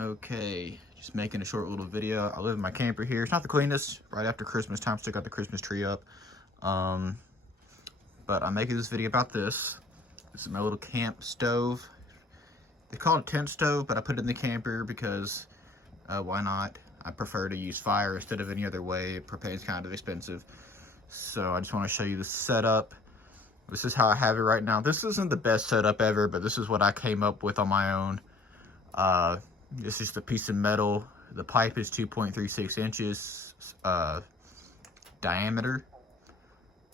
Okay, just making a short little video. I live in my camper here. It's not the cleanest. Right after Christmas time, still got the Christmas tree up. But I'm making this video about this. This is my little camp stove. They call it a tent stove, but I put it in the camper because why not? I prefer to use fire instead of any other way. Propane's kind of expensive. So I just want to show you the setup. This is how I have it right now. This isn't the best setup ever, but this is what I came up with on my own. This is the piece of metal. The pipe is 2.36 inches diameter.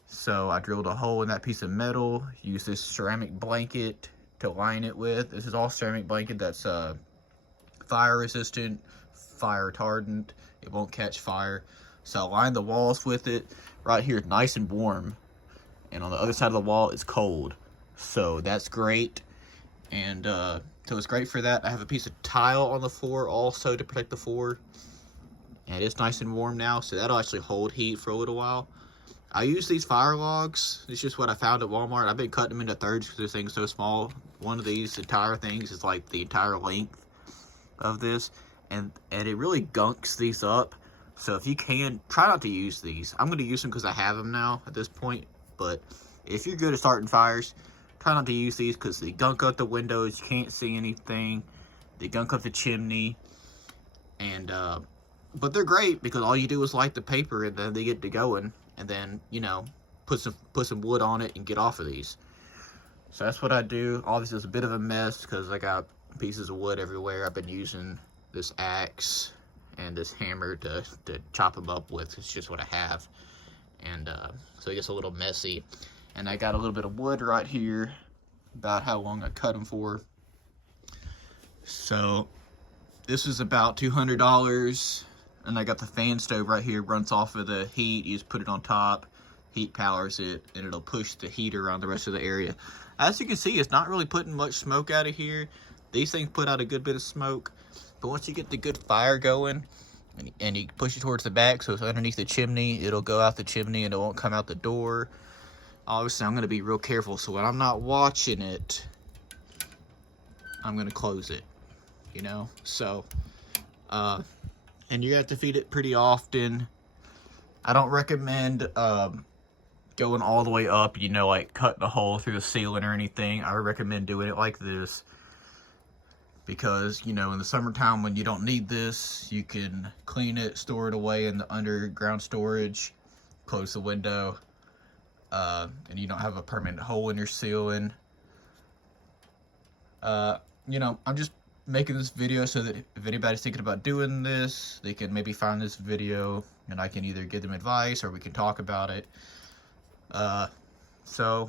So I drilled a hole in that piece of metal, used this ceramic blanket to line it with. This is all ceramic blanket that's fire resistant, fire retardant. It won't catch fire. So I lined the walls with it. Right here, it's nice and warm. And on the other side of the wall, it's cold. So that's great. And so it's great for that. I have a piece of tile on the floor also to protect the floor. And it's nice and warm now, so that'll actually hold heat for a little while. I use these fire logs. It's just what I found at Walmart. I've been cutting them into thirds because this thing's so small. One of these entire things is like the entire length of this. And it really gunks these up. So if you can, try not to use these. I'm going to use them because I have them now at this point. But if you're good at starting fires, try not to use these because they gunk up the windows. You can't see anything. They gunk up the chimney. And but they're great because all you do is light the paper and then they get to going. And then, you know, put some wood on it and get off of these. So that's what I do. Obviously, it's a bit of a mess because I got pieces of wood everywhere. I've been using this axe and this hammer to chop them up with. It's just what I have. And so it gets a little messy. And I got a little bit of wood right here, about how long I cut them for. So this is about $200. And I got the fan stove right here, runs off of the heat. You just put it on top, heat powers it, and it'll push the heat around the rest of the area. As you can see, it's not really putting much smoke out of here. These things put out a good bit of smoke. But once you get the good fire going, and you push it towards the back so it's underneath the chimney, it'll go out the chimney and it won't come out the door. Obviously, I'm going to be real careful. So when I'm not watching it, I'm going to close it, you know? So, and you have to feed it pretty often. I don't recommend going all the way up, you know, like cutting a hole through the ceiling or anything. I recommend doing it like this. Because, you know, in the summertime when you don't need this, you can clean it, store it away in the underground storage, close the window, and you don't have a permanent hole in your ceiling. You know, I'm just making this video so that if anybody's thinking about doing this, they can maybe find this video and I can either give them advice or we can talk about it. So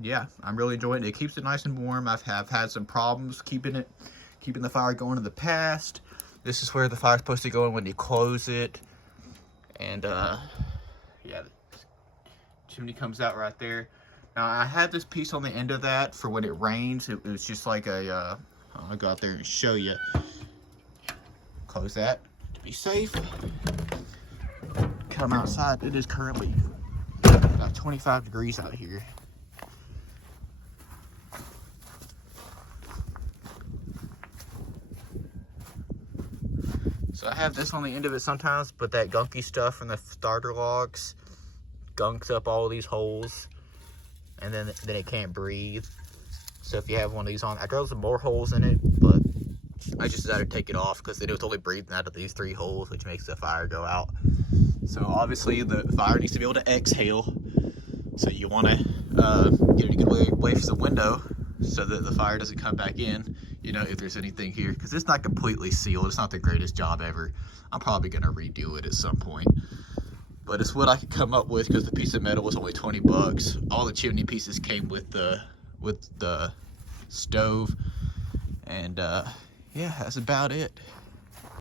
yeah, I'm really enjoying it. It keeps it nice and warm. I've had some problems keeping the fire going in the past. This is where the fire's supposed to go in when you close it. And yeah, the chimney comes out right there. Now I had this piece on the end of that for when it rains. It was just like a I'll go out there and show you. Close that to be safe. Come outside. It is currently about 25 degrees out here. So I have this on the end of it sometimes, but that gunky stuff from the starter logs gunks up all these holes, and then it can't breathe. So if you have one of these on, I drilled some more holes in it, but I just decided to take it off because it was only breathing out of these 3 holes, which makes the fire go out. So obviously the fire needs to be able to exhale. So you want to get it a good way away from the window so that the fire doesn't come back in, you know, if there's anything here. Because it's not completely sealed. It's not the greatest job ever. I'm probably going to redo it at some point. But it's what I could come up with because the piece of metal was only 20 bucks. All the chimney pieces came with the stove. And yeah, that's about it.